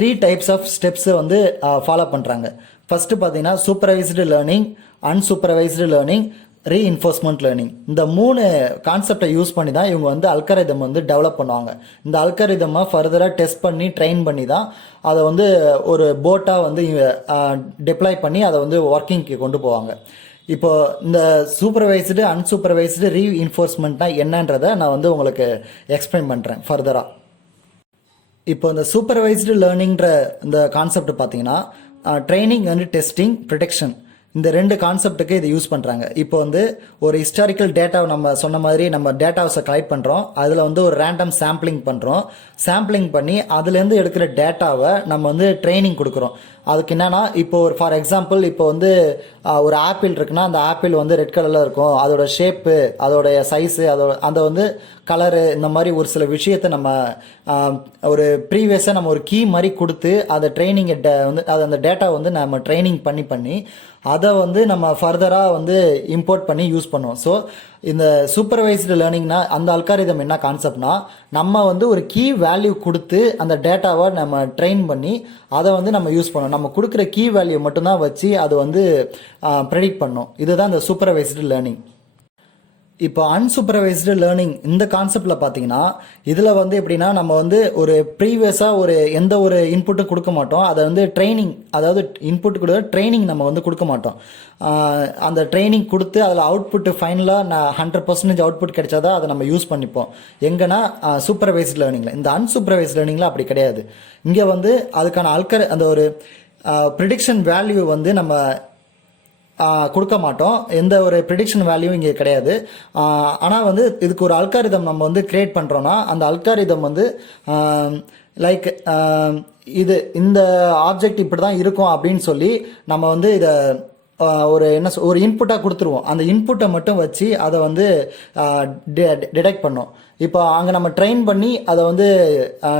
3 டைப்ஸ் ஆஃப் ஸ்டெப்ஸை வந்து ஃபாலோ பண்ணுறாங்க. ஃபஸ்ட்டு பார்த்தீங்கன்னா supervised learning, unsupervised learning, reinforcement learning. இந்த 3 கான்செப்டை யூஸ் பண்ணி தான் இவங்க வந்து அல்காரிதம் வந்து டெவலப் பண்ணுவாங்க. இந்த அல்காரிதமை ஃபர்தராக டெஸ்ட் பண்ணி ட்ரெயின் பண்ணி தான் அதை வந்து ஒரு போட்டாக வந்து டிப்ளாய் பண்ணி அதை வந்து ஒர்க்கிங்க்கு கொண்டு போவாங்க. இப்போ இந்த சூப்பர்வைஸ்டு அன்சூப்பர்வைஸ்டு ரீஇன்ஃபோர்ஸ்மெண்ட்னா என்னன்றதை நான் வந்து உங்களுக்கு எக்ஸ்பிளைன் பண்ணுறேன் ஃபர்தராக. இப்போ இந்த சூப்பர்வைஸ்டு லேர்னிங்ன்ற இந்த கான்செப்ட் பார்த்தீங்கன்னா ட்ரைனிங் அண்ட் டெஸ்டிங் ப்ரிடிக்ஷன், இந்த 2 கான்செப்ட்டுக்கு இதை யூஸ் பண்ணுறாங்க. இப்போ வந்து ஒரு ஹிஸ்டாரிக்கல் டேட்டாவை நம்ம சொன்ன மாதிரி நம்ம டேட்டாஸை கலெக்ட் பண்ணுறோம், அதில் வந்து ஒரு ரேண்டம் சாம்பிளிங் பண்ணுறோம். சாம்பிளிங் பண்ணி அதுலேருந்து எடுக்கிற டேட்டாவை நம்ம வந்து ட்ரைனிங் கொடுக்குறோம். அதுக்கு என்னன்னா இப்போ ஒரு ஃபார் எக்ஸாம்பிள் இப்போ வந்து ஒரு ஆப்பிள் இருக்குன்னா அந்த ஆப்பிள் வந்து ரெட் கலரில் இருக்கும், அதோட ஷேப்பு, அதோடைய சைஸு, அந்த வந்து கலரு, இந்த மாதிரி ஒரு சில விஷயத்தை நம்ம ஒரு ப்ரீவியஸாக நம்ம ஒரு கீ மாதிரி கொடுத்து அதை ட்ரைனிங் வந்து அந்த டேட்டா வந்து நம்ம ட்ரைனிங் பண்ணி அதை வந்து நம்ம ஃபர்தராக வந்து இம்போர்ட் பண்ணி யூஸ் பண்ணுவோம். ஸோ இந்த சூப்பர்வைஸ்டு லேர்னிங்னா அந்த அல்காரிதம் என்ன கான்செப்ட்னா நம்ம வந்து ஒரு கீ வேல்யூ கொடுத்து அந்த டேட்டாவை நம்ம ட்ரெயின் பண்ணி அதை வந்து நம்ம யூஸ் பண்ணோம். நம்ம கொடுக்குற கீ வேல்யூ மட்டும்தான் வச்சு அது வந்து ப்ரெடிக்ட் பண்ணோம். இதுதான் இந்த சூப்பர்வைஸ்டு லேர்னிங். இப்போ அன்சூப்பர்வைஸ்டு லேர்னிங் இந்த கான்செப்டில் பார்த்தீங்கன்னா இதில் வந்து எப்படின்னா நம்ம வந்து ஒரு ப்ரீவியஸாக ஒரு எந்த ஒரு இன்புட்டும் கொடுக்க மாட்டோம். அதை வந்து ட்ரைனிங், அதாவது இன்புட் கூட ட்ரைனிங் நம்ம வந்து கொடுக்க மாட்டோம். அந்த ட்ரைனிங் கொடுத்து அதில் அவுட்புட் ஃபைனலாக 100% அவுட்புட் கிடைச்சாதான் அதை நம்ம யூஸ் பண்ணிப்போம். எங்கன்னா சூப்பர்வைஸ்டு லேர்னிங்கில். இந்த அன்சூப்பர்வைஸ்டு லேர்னிங்கில் அப்படி கிடையாது. இங்கே வந்து அதுக்கான அந்த ஒரு ப்ரிடிக்ஷன் வேல்யூ வந்து நம்ம கொடுக்க மாட்டோம். எந்த ஒரு ப்ரிடிக்ஷன் வேல்யூ இங்கே கிடையாது. ஆனால் வந்து இதுக்கு ஒரு அல்காரிதம் நம்ம வந்து கிரியேட் பண்ணுறோன்னா அந்த அல்காரிதம் வந்து லைக் இந்த ஆப்ஜெக்ட் இப்படி தான் இருக்கும் அப்படின்னு சொல்லி நம்ம வந்து இதை ஒரு இன்புட்டாக கொடுத்துருவோம். அந்த இன்புட்டை மட்டும் வச்சு அதை வந்து டிடெக்ட் பண்ணோம். இப்போ அங்கே நம்ம ட்ரெயின் பண்ணி அதை வந்து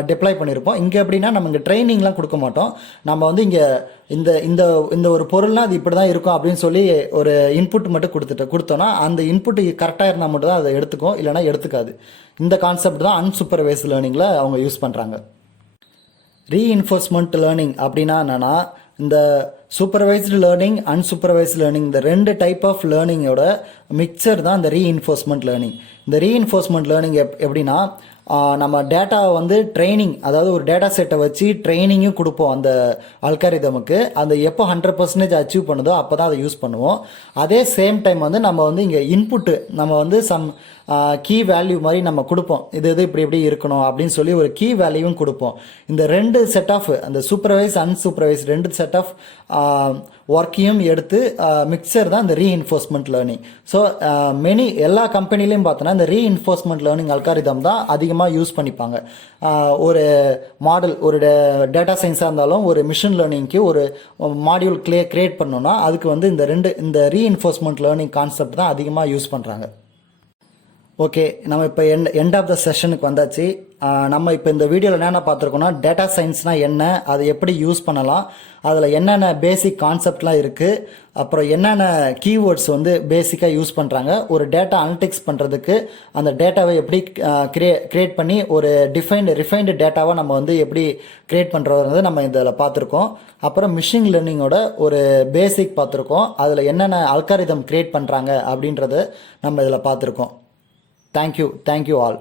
டிப்ளாய் பண்ணியிருப்போம். இங்கே எப்படின்னா நம்ம இங்கே ட்ரைனிங்லாம் கொடுக்க மாட்டோம். நம்ம வந்து இங்கே இந்த ஒரு பொருள்னா அது இப்படி தான் இருக்கும் அப்படின்னு சொல்லி ஒரு இன்புட் மட்டும் கொடுத்தோன்னா அந்த இன்புட் கரெக்டாக இருந்தால் மட்டும் தான் அதை எடுத்துக்கும், இல்லைனா எடுத்துக்காது. இந்த கான்செப்ட் தான் அன்சூப்பர்வைஸ்டு லேர்னிங்கில் அவங்க யூஸ் பண்ணுறாங்க. ரீஇன்ஃபோர்ஸ்மெண்ட் லேர்னிங் அப்படின்னா என்னென்னா இந்த சூப்பர்வைஸ்டு லேர்னிங் அன்சூப்பர்வைஸ்டு லேர்னிங் இந்த 2 டைப் ஆஃப் லேர்னிங்கோட மிக்சர் தான் இந்த ரீஇன்ஃபோர்ஸ்மெண்ட் லேர்னிங். இந்த ரீஇன்ஃபோர்ஸ்மெண்ட் லேர்னிங் எப்படின்னா நம்ம டேட்டாவை வந்து ட்ரைனிங், அதாவது ஒரு டேட்டா செட்டை வச்சு ட்ரைனிங்கும் கொடுப்போம் அந்த அல்காரிதமுக்கு. அந்த எப்போ 100% அச்சீவ் பண்ணுதோ அப்போ தான் அதை யூஸ் பண்ணுவோம். அதே சேம் டைம் வந்து நம்ம வந்து இங்கே இன்புட்டு நம்ம வந்து சம் கீ வேல்யூ மாதிரி நம்ம கொடுப்போம். இது இப்படி இப்படி இருக்கணும் அப்படின்னு சொல்லி ஒரு கீ வேல்யூவும் கொடுப்போம். இந்த ரெண்டு செட் ஆஃப், அந்த சூப்பர்வைஸ் அன்சூப்பர்வைஸ் ரெண்டு செட் ஆஃப் ஒர்க்கையும் எடுத்து மிக்சர் தான் இந்த ரீஇன்ஃபோர்ஸ்மெண்ட் லேர்னிங். ஸோ எல்லா கம்பெனிலையும் பார்த்தோன்னா இந்த ரீஇன்ஃபோர்ஸ்மெண்ட் லேர்னிங் அல்காரிதம் தான் அதிகமாக யூஸ் பண்ணிப்பாங்க. ஒரு மாடல், ஒரு டேட்டா சயின்ஸாக இருந்தாலும் ஒரு மிஷின் லேர்னிங்க்கு ஒரு மாடியூல் கிரியேட் பண்ணோன்னா அதுக்கு வந்து இந்த ரீஇன்ஃபோர்ஸ்மெண்ட் லேர்னிங் கான்செப்ட் தான் அதிகமாக யூஸ் பண்ணுறாங்க. ஓகே, நம்ம இப்போ எண்ட் ஆஃப் த செஷனுக்கு வந்தாச்சு. நம்ம இப்போ இந்த வீடியோவில் என்னென்ன பார்த்துருக்கோம்னா, டேட்டா சயின்ஸ்னால் என்ன, அதை எப்படி யூஸ் பண்ணலாம், அதில் என்னென்ன பேசிக் கான்செப்ட்லாம் இருக்குது, அப்புறம் என்னென்ன கீவேர்ட்ஸ் வந்து பேசிக்காக யூஸ் பண்ணுறாங்க, ஒரு டேட்டா அனலிட்டிக்ஸ் பண்ணுறதுக்கு அந்த டேட்டாவை எப்படி கிரியேட் பண்ணி ஒரு ரிஃபைன்டு டேட்டாவை நம்ம வந்து எப்படி கிரியேட் பண்ணுறது நம்ம இதில் பார்த்துருக்கோம். அப்புறம் மிஷின் லேர்னிங்கோட ஒரு பேசிக் பார்த்துருக்கோம். அதில் என்னென்ன அல்காரிதம் கிரியேட் பண்ணுறாங்க அப்படின்றத நம்ம இதில் பார்த்துருக்கோம். Thank you all.